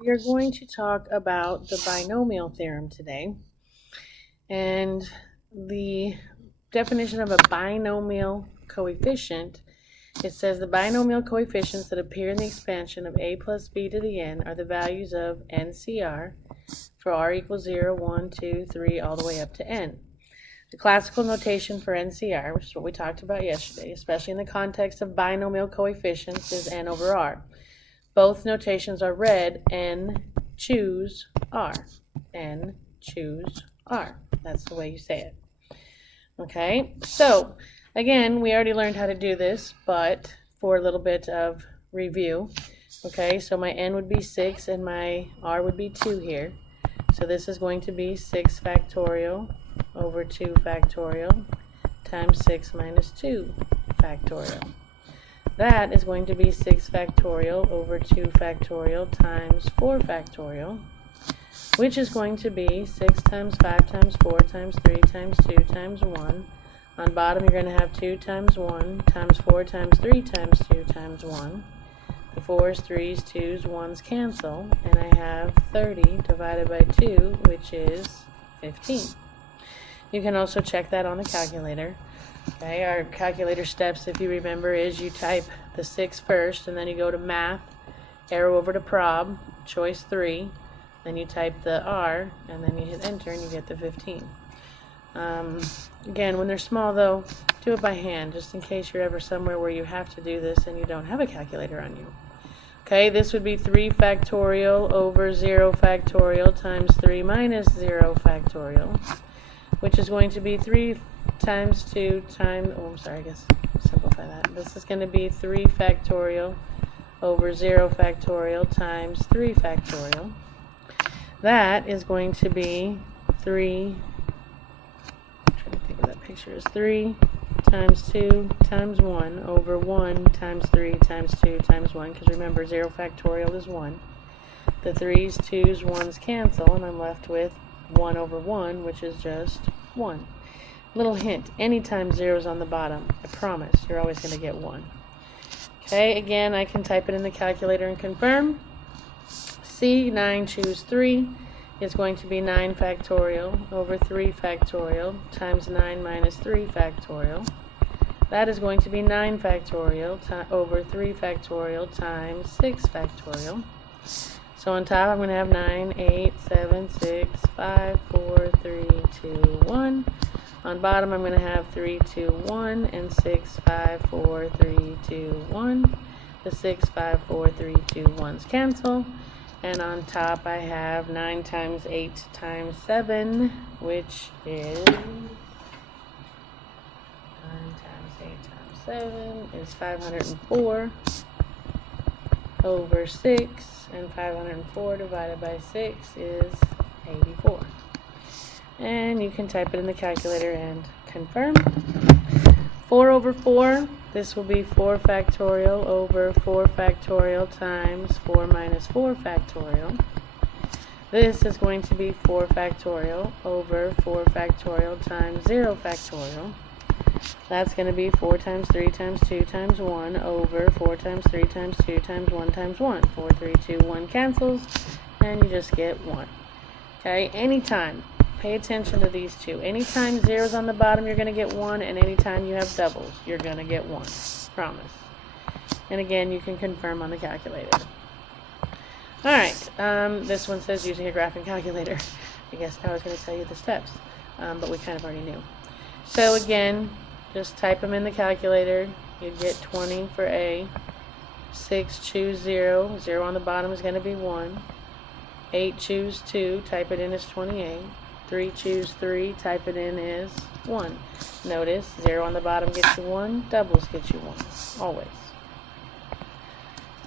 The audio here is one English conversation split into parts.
We are going to talk about the binomial theorem today. And the definition of a binomial coefficient, it says the binomial coefficients that appear in the expansion of a plus b to the n are the values of NCR for r equals 0, 1, 2, 3, all the way up to n. The classical notation for NCR, which is what we talked about yesterday, especially in the context of binomial coefficients, is n over r. Both notations are read n choose r. N choose r. That's the way you say it. Okay, so again, we already learned how to do this, but for a little bit of review. Okay, so my n would be 6 and my r would be 2 here. So this is going to be 6 factorial over 2 factorial times 6 minus 2 factorial. That is going to be 6 factorial over 2 factorial times 4 factorial, which is going to be 6 times 5 times 4 times 3 times 2 times 1. On bottom, you're going to have 2 times 1 times 4 times 3 times 2 times 1. The 4's, 3's, 2's, 1's cancel, and I have 30 divided by 2, which is 15. You can also check that on the calculator. Okay, our calculator steps, if you remember, is you type the 6 first, and then you go to math, arrow over to prob, choice 3, then you type the r, and then you hit enter, and you get the 15. Again, when they're small, though, do it by hand, just in case you're ever somewhere where you have to do this and you don't have a calculator on you. Okay, this would be 3 factorial over 0 factorial times 3 minus 0 factorial, which is going to be 3 times 2 times, oh, I'm sorry, I guess simplify that. This is going to be 3 factorial over 0 factorial times 3 factorial. That is going to be 3, I'm trying to think of that picture, is 3 times 2 times 1 over 1 times 3 times 2 times 1, because remember 0 factorial is 1. The 3's, 2's, 1's cancel, and I'm left with 1 over 1, which is just 1. Little hint, anytime 0 is on the bottom, I promise, you're always going to get 1. Okay, again, I can type it in the calculator and confirm. C, 9 choose 3, is going to be 9 factorial over 3 factorial times 9 minus 3 factorial. That is going to be 9 factorial over 3 factorial times 6 factorial. So on top, I'm going to have 9, 8, 7, 6, 5, 4, 3, 2, 1. On bottom, I'm going to have 3, 2, 1, and 6, 5, 4, 3, 2, 1. The 6, 5, 4, 3, 2, 1's cancel. And on top, I have 9 times 8 times 7, which is 9 times 8 times 7 is 504 over 6. And 504 divided by 6 is 84. And you can type it in the calculator and confirm. 4 over 4, this will be 4 factorial over 4 factorial times 4 minus 4 factorial. This is going to be 4 factorial over 4 factorial times 0 factorial. That's going to be 4 times 3 times 2 times 1 over 4 times 3 times 2 times 1 times 1. 4, 3, 2, 1 cancels, and you just get 1. Okay, anytime, pay attention to these two. Anytime 0 is on the bottom, you're going to get 1, and anytime you have doubles, you're going to get 1. Promise. And again, you can confirm on the calculator. Alright, this one says using a graphing calculator. I guess I was going to tell you the steps, but we kind of already knew. So again, just type them in the calculator. You get 20 for A. 6 choose 0. 0 on the bottom is going to be 1. 8 choose 2. Type it in as 28. 3 choose 3. Type it in as 1. Notice 0 on the bottom gets you 1. Doubles get you 1. Always.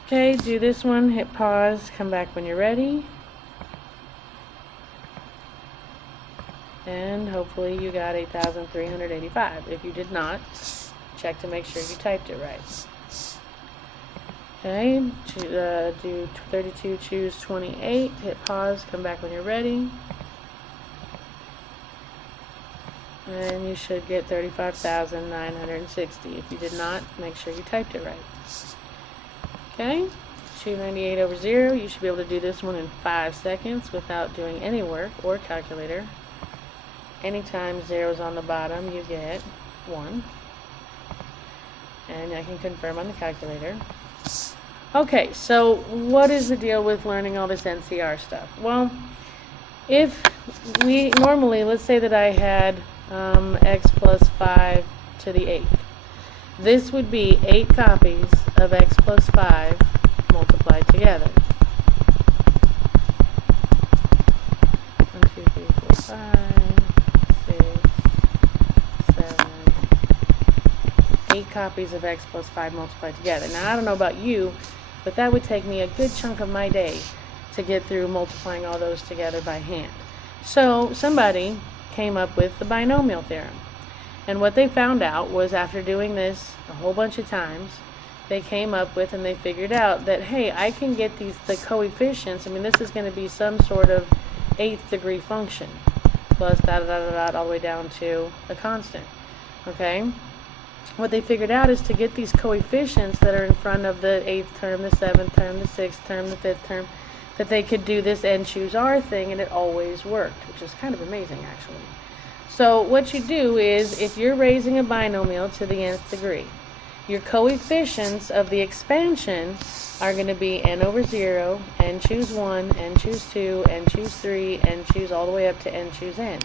Okay, do this one. Hit pause. Come back when you're ready. And hopefully you got 8,385. If you did not, check to make sure you typed it right. Okay, do 32, choose 28, hit pause, come back when you're ready. And you should get 35,960. If you did not, make sure you typed it right. Okay, 298 over 0. You should be able to do this one in 5 seconds without doing any work or calculator. Anytime 0 is on the bottom, you get 1. And I can confirm on the calculator. Okay, so what is the deal with learning all this NCR stuff? Well, if we normally, let's say that I had x plus 5 to the 8th. This would be 8 copies of x plus 5 multiplied together. 1, 2, 3, 4, 5, 6, 7, 8 copies of x plus 5 multiplied together. Now, I don't know about you, but that would take me a good chunk of my day to get through multiplying all those together by hand. So somebody came up with the binomial theorem. And what they found out was, after doing this a whole bunch of times, they came up with and they figured out that, hey, I can get the coefficients. I mean, this is going to be some sort of 8th degree function, plus dot, dot, dot, dot, all the way down to a constant. Okay? What they figured out is to get these coefficients that are in front of the 8th term, the 7th term, the 6th term, the 5th term, that they could do this n choose r thing, and it always worked, which is kind of amazing, actually. So what you do is, if you're raising a binomial to the nth degree, your coefficients of the expansion are going to be n over 0, n choose 1, n choose 2, n choose 3, n choose all the way up to n choose n.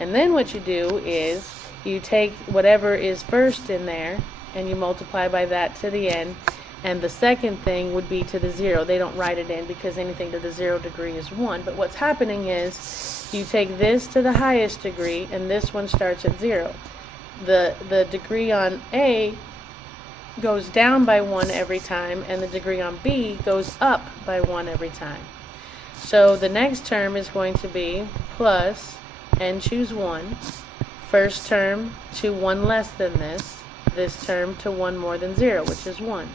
And then what you do is, you take whatever is first in there, and you multiply by that to the n, and the second thing would be to the 0. They don't write it in because anything to the 0 degree is 1. But what's happening is, you take this to the highest degree, and this one starts at 0. The degree on A goes down by 1 every time, and the degree on B goes up by 1 every time. So the next term is going to be plus n choose 1, first term to 1 less than this term to 1 more than 0, which is 1.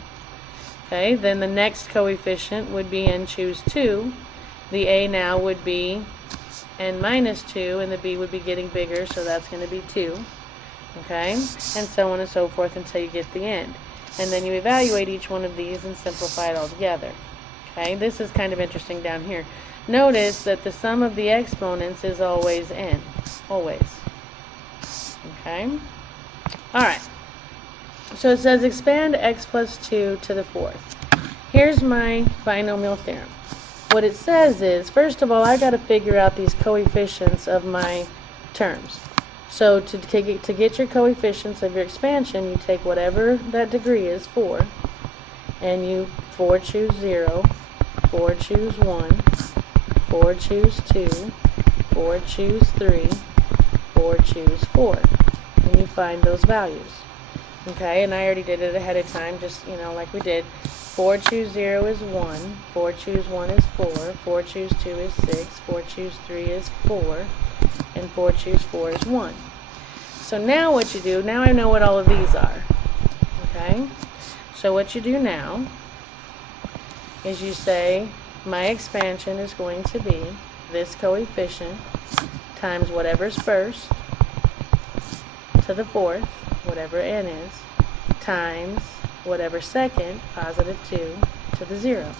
Okay, then the next coefficient would be n choose 2. The A now would be n minus 2, and the B would be getting bigger, so that's going to be 2. Okay, and so on and so forth until you get the end. And then you evaluate each one of these and simplify it all together. Okay, this is kind of interesting down here. Notice that the sum of the exponents is always n. Always. Okay? Alright. So it says expand x plus 2 to the 4th. Here's my binomial theorem. What it says is, first of all, I got to figure out these coefficients of my terms. So to get your coefficients of your expansion, you take whatever that degree is, 4, and you 4 choose 0, 4 choose 1, 4 choose 2, 4 choose 3, 4 choose 4, and you find those values. Okay, and I already did it ahead of time, just, like we did. 4 choose 0 is 1, 4 choose 1 is 4, 4 choose 2 is 6, 4 choose 3 is 4, and 4 choose 4 is 1. So now what you do, now I know what all of these are. Okay? So what you do now is you say, my expansion is going to be this coefficient times whatever's first to the 4th, whatever n is, times whatever second, positive 2, to the 0.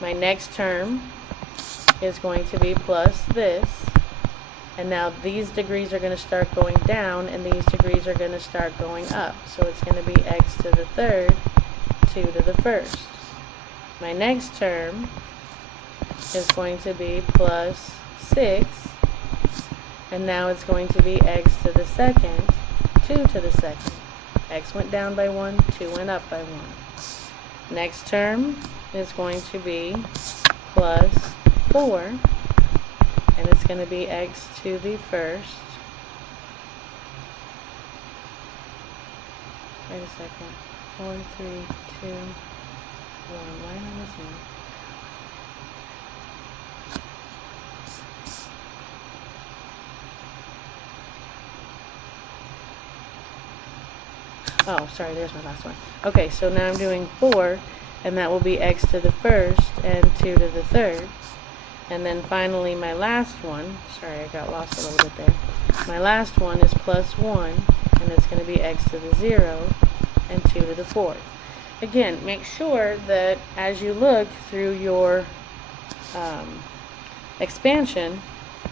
My next term is going to be plus this, and now these degrees are going to start going down, and these degrees are going to start going up. So it's going to be x to the 3rd, 2 to the 1st. My next term is going to be plus 6, and now it's going to be x to the 2nd, 2 to the 2nd. X went down by 1, 2 went up by 1. Next term is going to be plus 4, and it's going to be x to the 1st. Wait a second. 4, 3, 2, 1. Why am I missing it? Oh, sorry, there's my last one. Okay, so now I'm doing 4, and that will be x to the 1st and 2 to the 3rd. And then finally my last one, sorry I got lost a little bit there. My last one is plus 1, and it's going to be x to the 0 and 2 to the 4th. again, make sure that as you look through your expansion,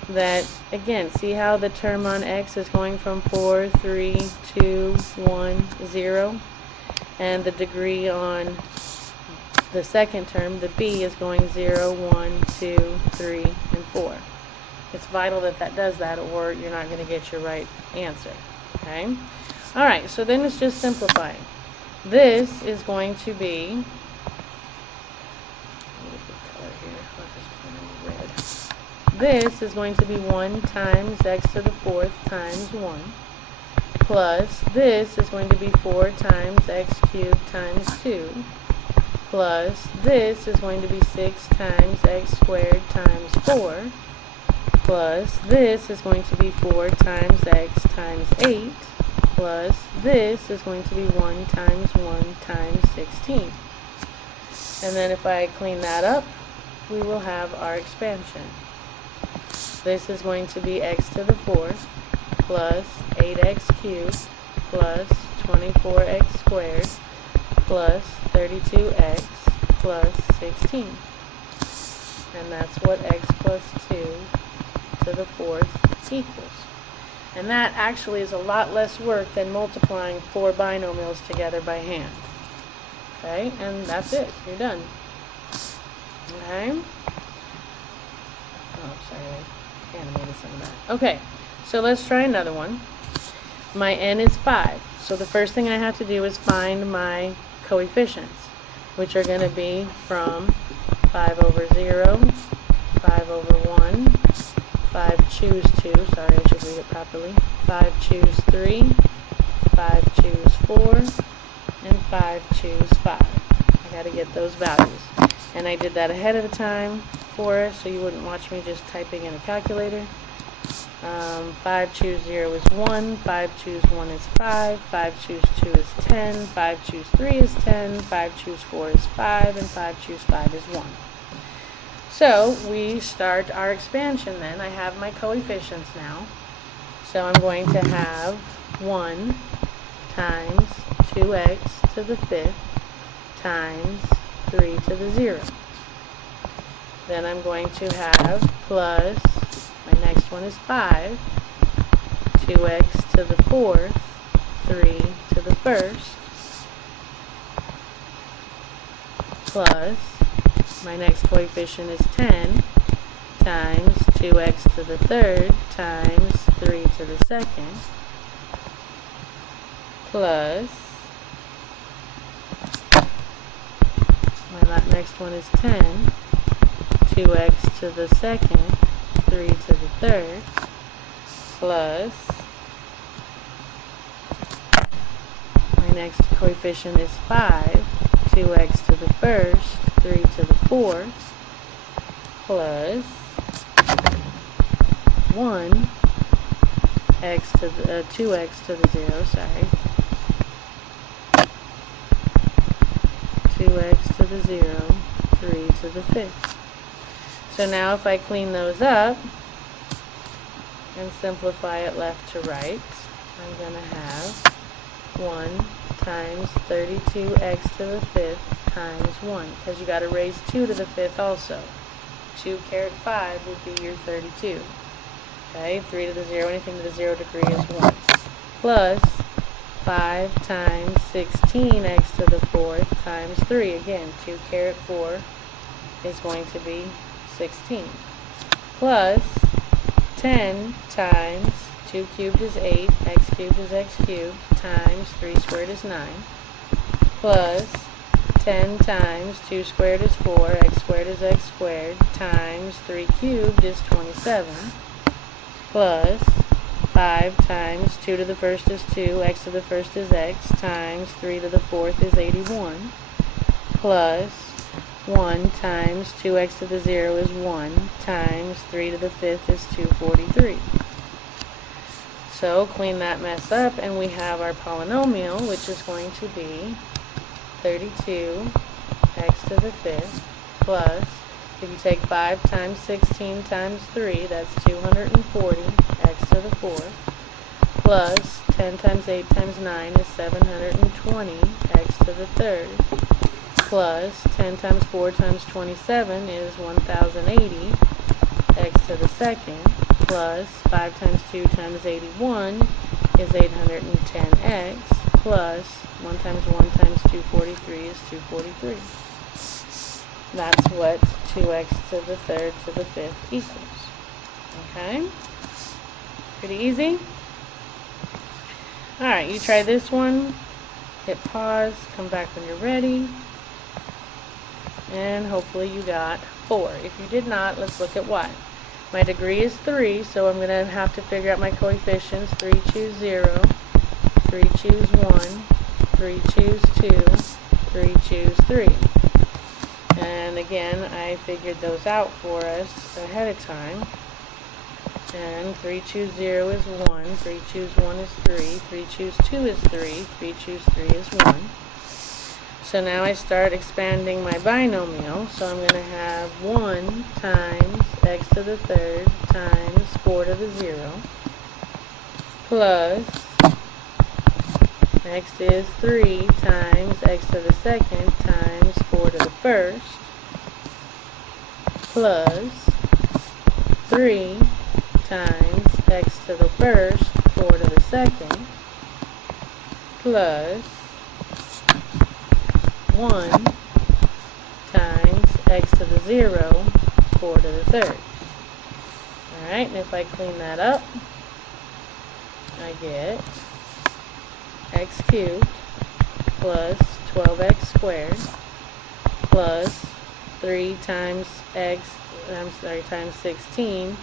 that, again, see how the term on x is going from 4, 3, 2, 1, 0, and the degree on the second term, the b, is going 0, 1, 2, 3, and 4. It's vital that that does that, or you're not going to get your right answer. Okay? Alright, so then it's just simplifying. This is going to be, this is going to be 1 times x to the 4th times 1, plus this is going to be 4 times x cubed times 2, plus this is going to be 6 times x squared times 4, plus this is going to be 4 times x times 8, plus this is going to be 1 times 1 times 16. And then if I clean that up, we will have our expansion. This is going to be x to the 4th plus 8x cubed plus 24x squared plus 32x plus 16. And that's what x plus 2 to the 4th equals. And that actually is a lot less work than multiplying 4 binomials together by hand. Okay, and that's it. You're done. Okay. Oh, sorry, I animated some of that. Okay, so let's try another one. My n is 5. So the first thing I have to do is find my coefficients, which are going to be from 5 over 0, 5 over 1, 5 choose 2, sorry, I should read it properly, 5 choose 3, 5 choose 4, and 5 choose 5. I got to get those values. And I did that ahead of time for us, so you wouldn't watch me just typing in a calculator. 5 choose 0 is 1, 5 choose 1 is 5, 5 choose 2 is 10, 5 choose 3 is 10, 5 choose 4 is 5, and 5 choose 5 is 1. So we start our expansion then. I have my coefficients now. So I'm going to have 1 times 2x to the 5th times 3 to the 0. Then I'm going to have plus, my next one is 5, 2x to the 4th, 3 to the 1st, plus, my next coefficient is 10 times 2x to the 3rd times 3 to the 2nd, plus, my next one is 10, 2x to the 2nd, 3 to the 3rd, plus, my next coefficient is 5, 2x to the 1st, 3 to the 4th, plus 1 x to the 2x to the 0, sorry, 2x to the 0, 3 to the 5th. So now if I clean those up and simplify it left to right, I'm going to have 1 times 32x to the 5th times 1, because you got to raise 2 to the 5th also. 2 caret 5 would be your 32. Okay, 3 to the 0, anything to the 0 degree is 1. Plus 5 times 16x to the 4th times 3. Again, 2 caret 4 is going to be 16. Plus 10 times 2 cubed is 8, x cubed is x cubed, times 3 squared is 9, plus 10 times 2 squared is 4, x squared is x squared, times 3 cubed is 27, plus 5 times 2 to the 1st is 2, x to the 1st is x, times 3 to the 4th is 81, plus 1 times 2x to the 0 is 1, times 3 to the 5th is 243. So clean that mess up, and we have our polynomial, which is going to be 32 x to the 5th plus, if you take 5 times 16 times 3, that's 240 x to the 4th, plus 10 times 8 times 9 is 720 x to the third, plus 10 times 4 times 27 is 1080 x to the second, plus 5 times 2 times 81 is 810x, plus 1 times 1 times 243 is 243. That's what 2x to the third to the fifth equals. Okay? Pretty easy? Alright, you try this one. Hit pause, come back when you're ready. And hopefully you got 4. If you did not, let's look at why. My degree is 3, so I'm going to have to figure out my coefficients. 3 choose 0, 3 choose 1, 3 choose 2, 3 choose 3. And again, I figured those out for us ahead of time. And 3 choose 0 is 1, 3 choose 1 is 3, 3 choose 2 is 3, 3 choose 3 is 1. So now I start expanding my binomial. So I'm going to have 1 times x to the third times 4 to the 0 plus next is 3 times x to the second times 4 to the first plus 3 times x to the first 4 to the second plus 1 times x to the 0 4 to the third. Alright, and if I clean that up, I get x cubed plus 12x squared plus 3 times times 16.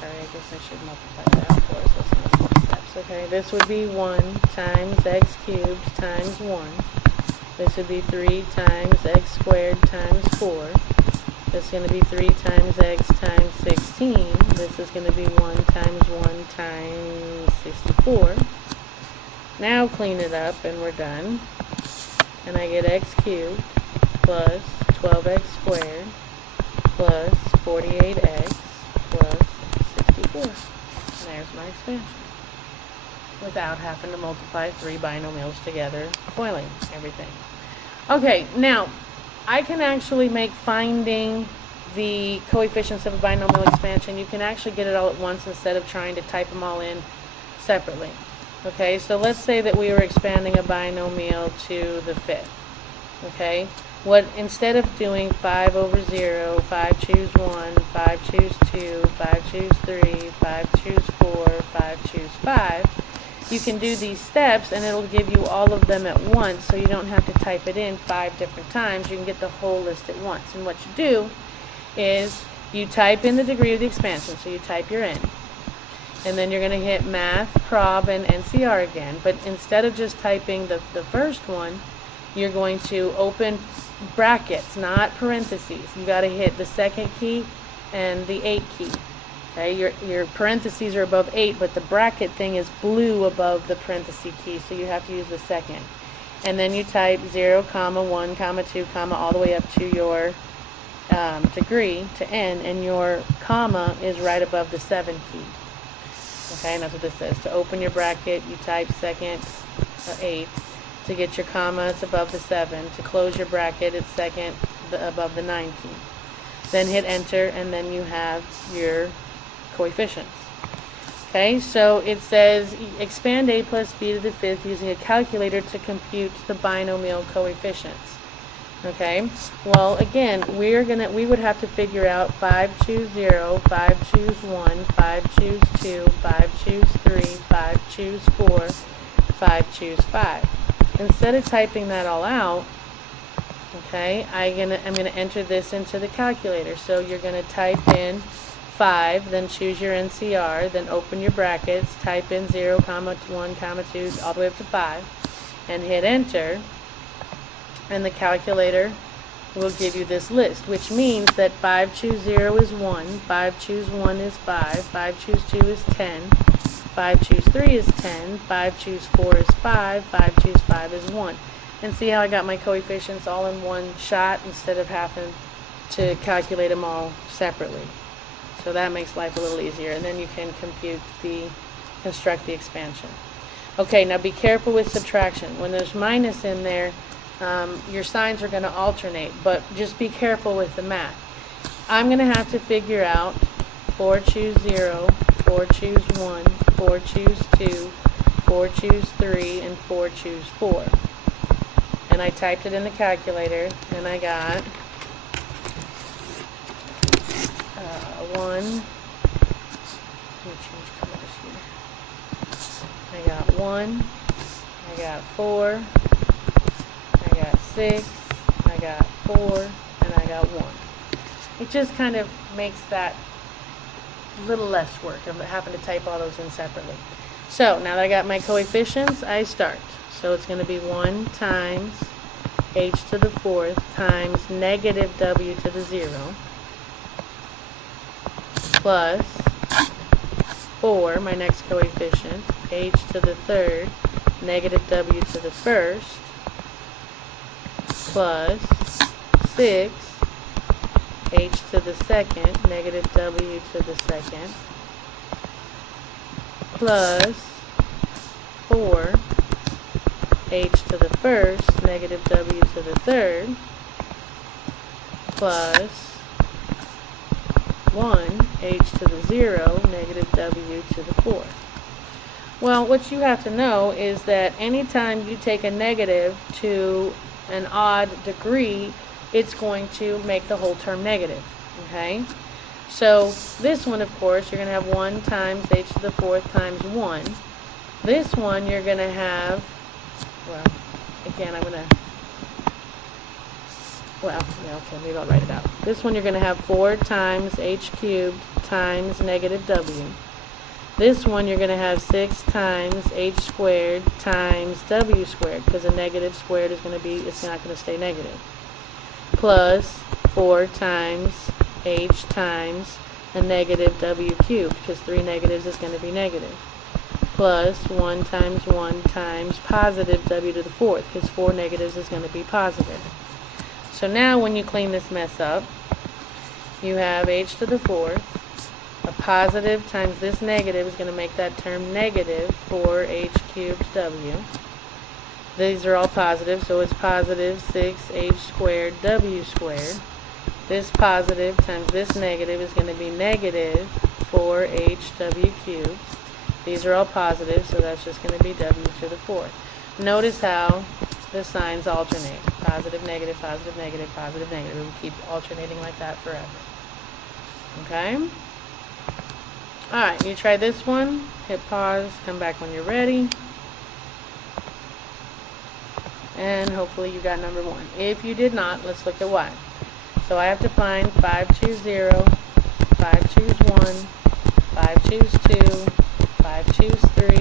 Sorry, I guess I should multiply that for us. Let's make some steps. Okay, this would be 1 times x cubed times 1. This would be 3 times x squared times 4. This is going to be 3 times x times 16. This is going to be 1 times 1 times 64. Now clean it up and we're done. And I get x cubed plus 12x squared plus 48x plus 64. And there's my expansion. Without having to multiply 3 binomials together, foiling everything. Okay, now I can actually make finding the coefficients of a binomial expansion. You can actually get it all at once instead of trying to type them all in separately. Okay, so let's say that we were expanding a binomial to the fifth. Okay, instead of doing 5 over 0, 5 choose 1, 5 choose 2, 5 choose 3, 5 choose 4, 5 choose 5, you can do these steps and it'll give you all of them at once, so you don't have to type it in 5 different times. You can get the whole list at once. And what you do is you type in the degree of the expansion, so you type your n. And then you're going to hit math, prob, and NCR again. But instead of just typing the first one, you're going to open brackets, not parentheses. You got to hit the second key and the 8 key. Okay, your parentheses are above 8, but the bracket thing is blue above the parenthesis key, so you have to use the second. And then you type 0, 1, 2, all the way up to your degree, to n, and your comma is right above the 7 key. Okay, and that's what this says. To open your bracket, you type second, 8. To get your comma, it's above the 7. To close your bracket, it's second, above the 9 key. Then hit enter, and then you have your coefficients. Okay, so it says expand a plus b to the fifth using a calculator to compute the binomial coefficients. Okay, well again, we would have to figure out 5 choose 0, 5 choose 1, 5 choose 2, 5 choose 3, 5 choose 4, 5 choose 5. Instead of typing that all out, okay, I'm gonna enter this into the calculator. So you're gonna type in 5, then choose your NCR, then open your brackets, type in 0, 1, 2, all the way up to 5, and hit enter, and the calculator will give you this list, which means that 5 choose 0 is 1, 5 choose 1 is 5, 5 choose 2 is 10, 5 choose 3 is 10, 5 choose 4 is 5, 5 choose 5 is 1. And see how I got my coefficients all in one shot instead of having to calculate them all separately. So that makes life a little easier. And then you can compute the construct the expansion. Okay, now be careful with subtraction. When there's minus in there, your signs are going to alternate, but just be careful with the math. I'm going to have to figure out 4 choose 0, 4 choose 1, 4 choose 2, 4 choose 3, and 4 choose 4. And I typed it in the calculator, and I got 1. Let me change colors here. I got 1, I got 4, I got 6, I got 4, and I got 1. It just kind of makes that little less work of having to type all those in separately. So now that I got my coefficients, I start. So it's going to be 1 times h to the 4th times negative w to the 0 plus 4, my next coefficient, h to the 3rd negative w to the 1st plus 6 h to the 2nd negative w to the 2nd plus 4 h to the 1st negative w to the 3rd plus 1 h to the 0 negative w to the 4th. Well, what you have to know is that anytime you take a negative to an odd degree, it's going to make the whole term negative. Okay? So this one, of course, you're going to have 1 times h to the 4th times 1. This one you're going to have, well, again, I'm going to, well, yeah, okay, maybe I'll write it out. This one you're going to have 4 times h cubed times negative w. This one you're going to have 6 times h squared times w squared, because a negative squared is going to be, it's not going to stay negative, plus 4 times h times a negative w cubed, because 3 negatives is going to be negative, plus 1 times 1 times positive w to the 4th, because 4 negatives is going to be positive. So now when you clean this mess up, you have h to the 4th, a positive times this negative is going to make that term negative 4h cubed w. These are all positive, so it's positive 6h squared w squared. This positive times this negative is going to be negative 4h w cubed. These are all positive, so that's just going to be w to the 4th. Notice how the signs alternate. Positive, negative, positive, negative, positive, negative. It will keep alternating like that forever. Okay? Alright, you try this one. Hit pause. Come back when you're ready. And hopefully you got number 1. If you did not, let's look at why. So I have to find 5 choose 0, 5 choose 1, 5 choose 2, 5 choose 3,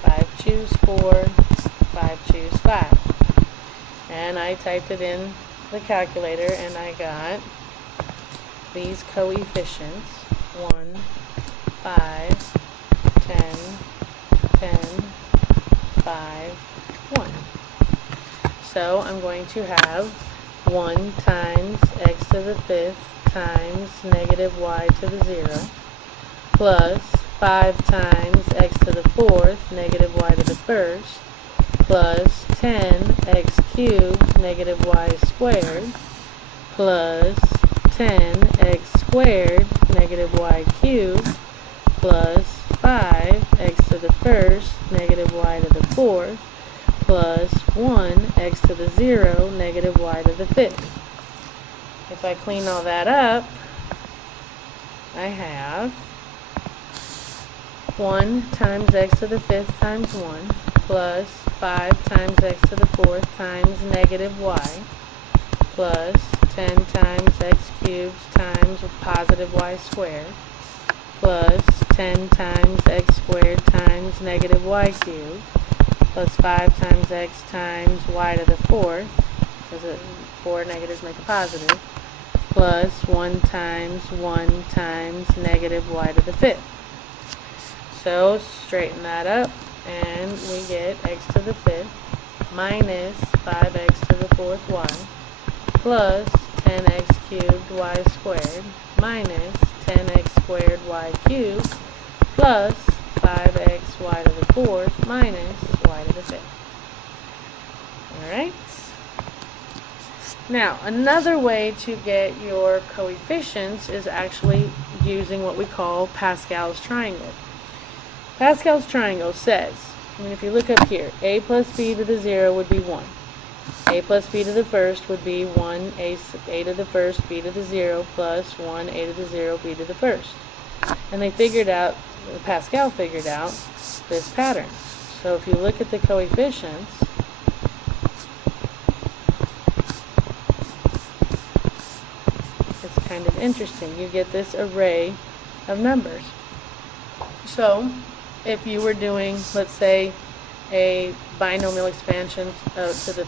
5 choose 4, 5 choose 5. And I typed it in the calculator and I got these coefficients: 1, 5, 10, 10, 5, 1. So I'm going to have 1 times x to the 5th times negative y to the 0 plus 5 times x to the 4th negative y to the 1st plus 10x cubed negative y squared plus 10x squared negative y cubed plus 5x to the 1st negative y to the 4th plus 1x to the 0 negative y to the 5th. If I clean all that up, I have 1 times x to the 5th times 1 plus 5 times x to the 4th times negative y plus 10 times x cubed times positive y squared plus 10 times x squared times negative y cubed plus 5 times x times y to the 4th, because 4 negatives make a positive, plus 1 times negative y to the 5th. So straighten that up, and we get x to the 5th minus 5x to the 4th y plus 10x cubed y squared minus 10x squared y cubed plus 5xy to the fourth minus y to the fifth. Alright? Now, another way to get your coefficients is actually using what we call Pascal's triangle. Pascal's triangle says, if you look up here, a plus b to the 0 would be 1. A plus b to the first would be 1, a to the first, b to the 0, plus 1, a to the 0, b to the first. And they figured out, Pascal figured out this pattern. So if you look at the coefficients, it's kind of interesting. You get this array of numbers. So if you were doing, let's say, a binomial expansion to the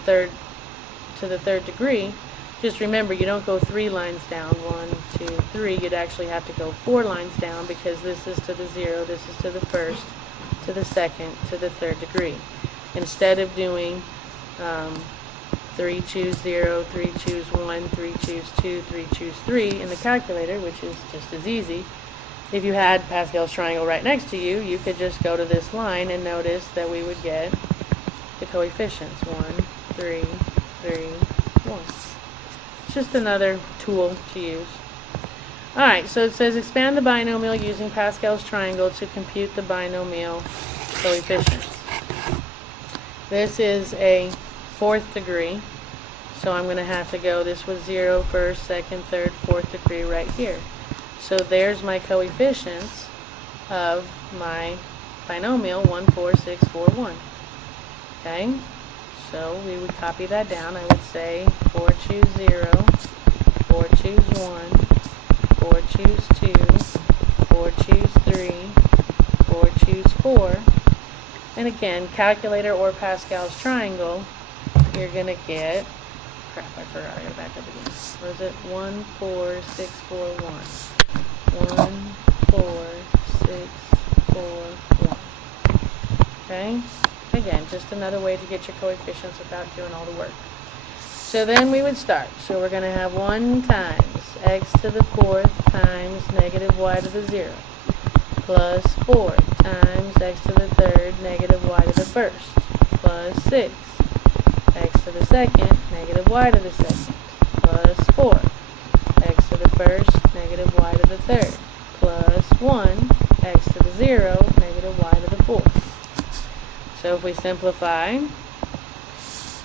third degree, just remember you don't go 3 lines down, 1, 2, 3. You'd actually have to go 4 lines down, because this is to the 0, this is to the first, to the second, to the third degree. Instead of doing 3 choose 0, 3 choose 1, 3 choose 2, 3 choose 3 in the calculator, which is just as easy. If you had Pascal's triangle right next to you, you could just go to this line and notice that we would get the coefficients. 1, 3, 3, 1. It's just another tool to use. Alright, so it says expand the binomial using Pascal's triangle to compute the binomial coefficients. This is a 4th degree, so I'm going to have to go, this was 0, 1st, 2nd, 3rd, 4th degree right here. So there's my coefficients of my binomial 1, 4, 6, 4, 1. Okay, so we would copy that down. I would say 4 choose 0, 4 choose 1, 4 choose 2, 4 choose 3, 4 choose 4. And again, calculator or Pascal's triangle, you're going to get, crap, I forgot, I got to back up again. Was it 1, 4, 6, 4, 1? 1, 4, 6, 4, 1. Okay? Again, just another way to get your coefficients without doing all the work. So then we would start. So we're going to have 1 times x to the 4th times negative y to the 0, plus 4 times x to the 3rd negative y to the 1st, plus 6 x to the 2nd negative y to the 2nd, plus 4 x to the 1st negative y to the 3rd, plus 1 x to the 0 negative y to the 4th. So if we simplify,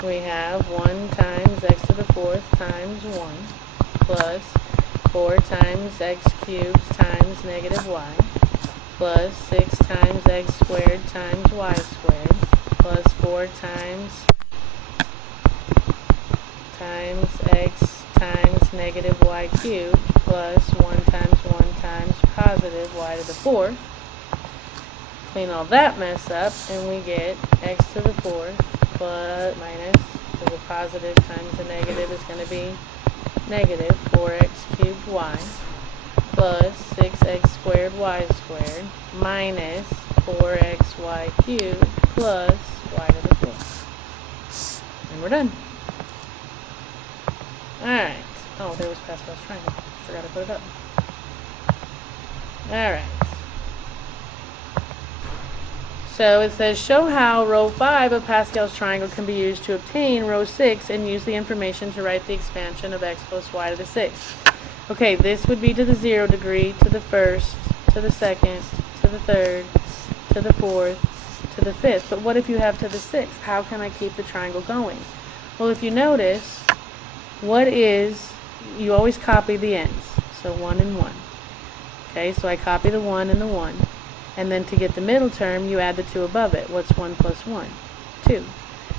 we have 1 times x to the 4th times 1, plus 4 times x cubed times negative y, plus 6 times x squared times y squared, plus 4 times x times negative y cubed, plus 1 times positive y to the 4th. Clean all that mess up, and we get x to the 4th plus minus, so the positive times the negative is going to be negative 4x cubed y, plus 6x squared y squared, minus 4xy cubed plus y to the 4th. And we're done. Alright. Oh, there was Pascal's triangle. Forgot to put it up. Alright. So it says, show how row 5 of Pascal's triangle can be used to obtain row 6 and use the information to write the expansion of x plus y to the 6th. Okay, this would be to the 0 degree, to the 1st, to the 2nd, to the 3rd, to the 4th, to the 5th. But what if you have to the 6th? How can I keep the triangle going? Well, if you notice, you always copy the ends. So 1 and 1. Okay, so I copy the 1 and the 1. And then to get the middle term, you add the 2 above it. What's 1 plus 1? 2.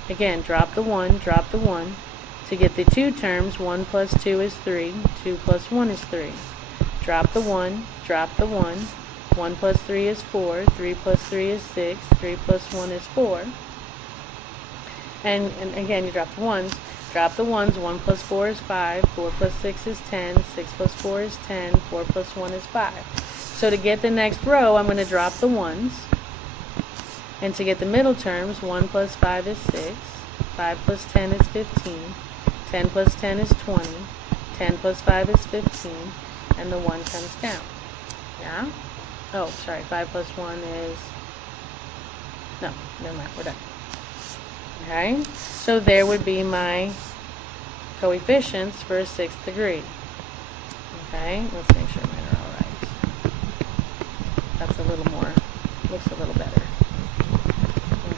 Again, drop the 1, drop the 1. To get the 2 terms, 1 plus 2 is 3, 2 plus 1 is 3. Drop the 1, drop the 1. 1 plus 3 is 4, 3 plus 3 is 6, 3 plus 1 is 4. And again, you drop the 1s. Drop the 1s, 1 plus 4 is 5, 4 plus 6 is 10, 6 plus 4 is 10, 4 plus 1 is 5. So to get the next row, I'm going to drop the 1s. And to get the middle terms, 1 plus 5 is 6, 5 plus 10 is 15, 10 plus 10 is 20, 10 plus 5 is 15, and the 1 comes down. Yeah? Oh, sorry, 5 plus 1 is No, never mind, we're done. Okay, so there would be my coefficients for a sixth degree. Okay, let's make sure mine are all right. That's a little more, looks a little better.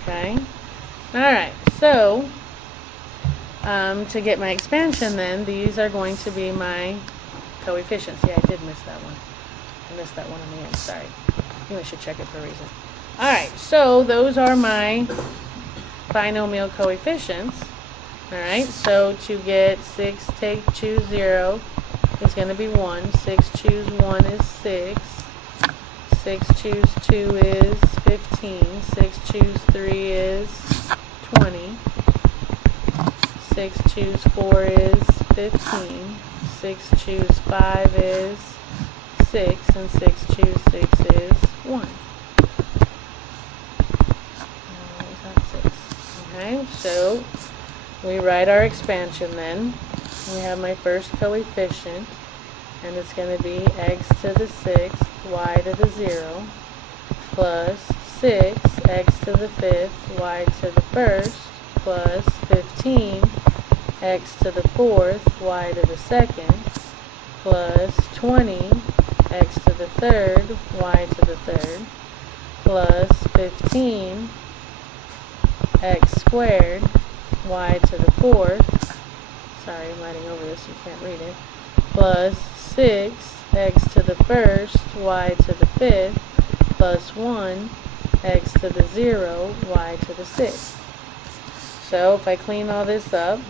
Okay, all right, so to get my expansion then, these are going to be my coefficients. Yeah, I did miss that one. I missed that one on the end, sorry. I should check it for a reason. Alright, so those are my binomial coefficients. Alright, so to get 6, choose 0 is going to be 1. 6, choose 1 is 6. 6, choose 2 is 15. 6, choose 3 is 20. 6, choose 4 is 15. 6, choose 5 is 6. And 6, choose 6 is 1. Okay, so we write our expansion then. We have my first coefficient, and it's going to be x to the 6th, y to the 0, plus 6, x to the 5th, y to the 1st, plus 15, x to the 4th, y to the 2nd, plus 20, x to the 3rd, y to the 3rd, plus 15, x squared, y to the 4th, sorry, I'm writing over this, you can't read it, plus 6, x to the 1st, y to the 5th, plus 1, x to the 0, y to the 6th. So if I clean all this up,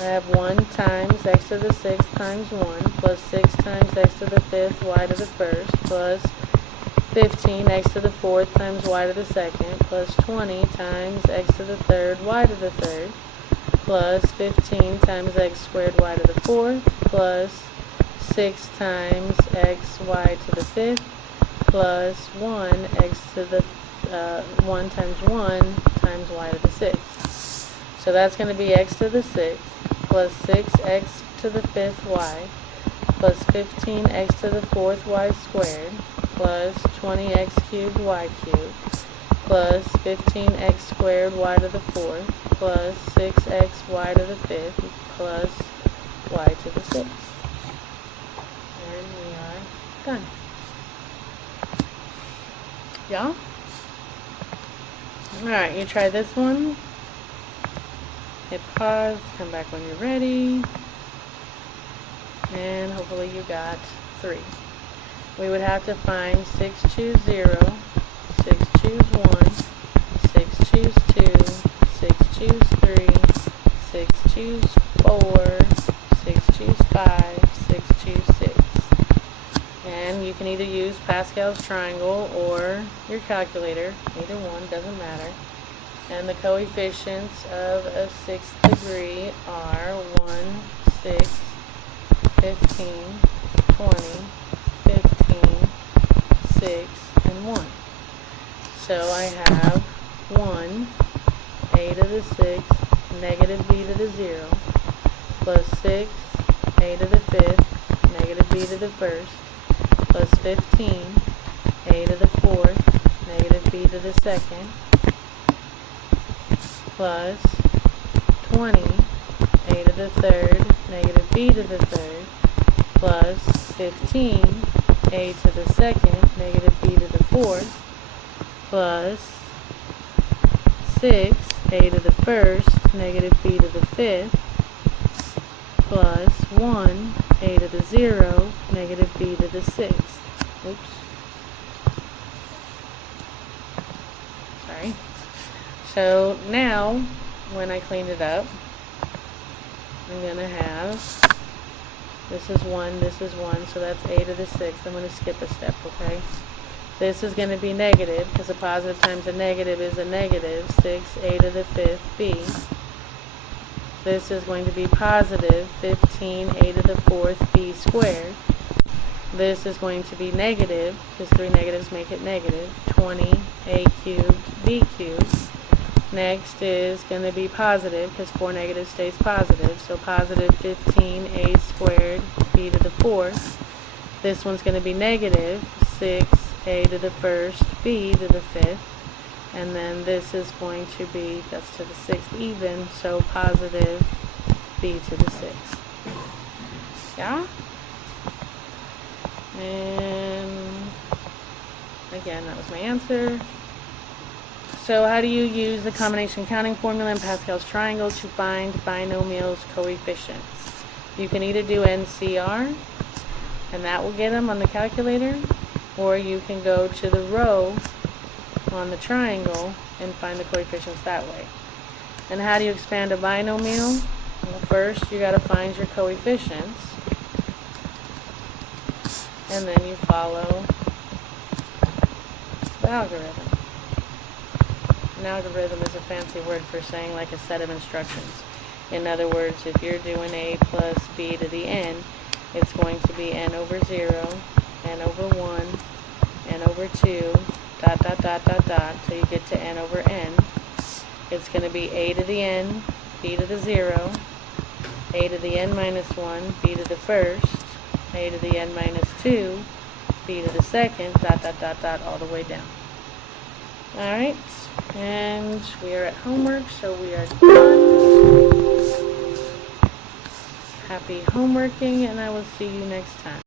I have 1 times x to the 6th times 1, plus 6 times x to the 5th, y to the 1st, plus 15 x to the 4th times y to the 2nd, plus 20 times x to the 3rd, y to the 3rd, plus 15 times x squared, y to the 4th, plus 6 times x, y to the 5th, plus 1 x to the 1 times 1 times y to the 6th. So that's going to be x to the 6th, plus 6x to the 5th y, plus 15x to the 4th y squared, plus 20x cubed y cubed, plus 15x squared y to the 4th, plus 6x y to the 5th, plus y to the 6th. And we are done. Yeah? Alright, you try this one. Hit pause, come back when you're ready. And hopefully you got 3. We would have to find 6, choose 0, 6, choose 1, 6, choose 2, 6, choose 3, 6, choose 4, 6, choose 5, 6, choose 6. And you can either use Pascal's triangle or your calculator. Either one, doesn't matter. And the coefficients of a sixth degree are 1, 6, 15, 20, 15, 6, and 1. So I have 1, a to the 6th, negative b to the 0, plus 6, a to the 5th, negative b to the 1st, plus 15, a to the 4th, negative b to the 2nd, plus 20, a to the 3rd, negative b to the 3rd, plus 15, a to the 2nd, negative b to the 4th, plus 6, a to the 1st, negative b to the 5th, plus 1, a to the 0, negative b to the 6th. Oops. Sorry. So now, when I clean it up, I'm going to have, this is 1, so that's a to the 6th. I'm going to skip a step, okay? This is going to be negative, because a positive times a negative is a negative, 6, a to the 5th, b. This is going to be positive, 15, a to the 4th, b squared. This is going to be negative, because 3 negatives make it negative, 20, a cubed, b cubed. Next is going to be positive, because 4 negatives stays positive, so positive 15, a squared, b to the 4th. This one's going to be negative, 6, a to the 1st, b to the 5th. And then this is going to be, that's to the 6th even, so positive b to the 6th. Yeah? And again, that was my answer. So how do you use the combination counting formula in Pascal's triangle to find binomials coefficients? You can either do NCR, and that will get them on the calculator, or you can go to the row on the triangle and find the coefficients that way. And how do you expand a binomial? Well, first you got to find your coefficients, and then you follow the algorithm. An algorithm is a fancy word for saying like a set of instructions. In other words, if you're doing a plus b to the n, it's going to be n over 0, n over 1, n over 2, dot, dot, dot, dot, dot, till you get to n over n. It's going to be a to the n, b to the 0, a to the n minus 1, b to the first, a to the n minus 2, b to the second, dot, dot, dot, dot, all the way down. Alright, and we are at homework, so we are done. Happy homeworking, and I will see you next time.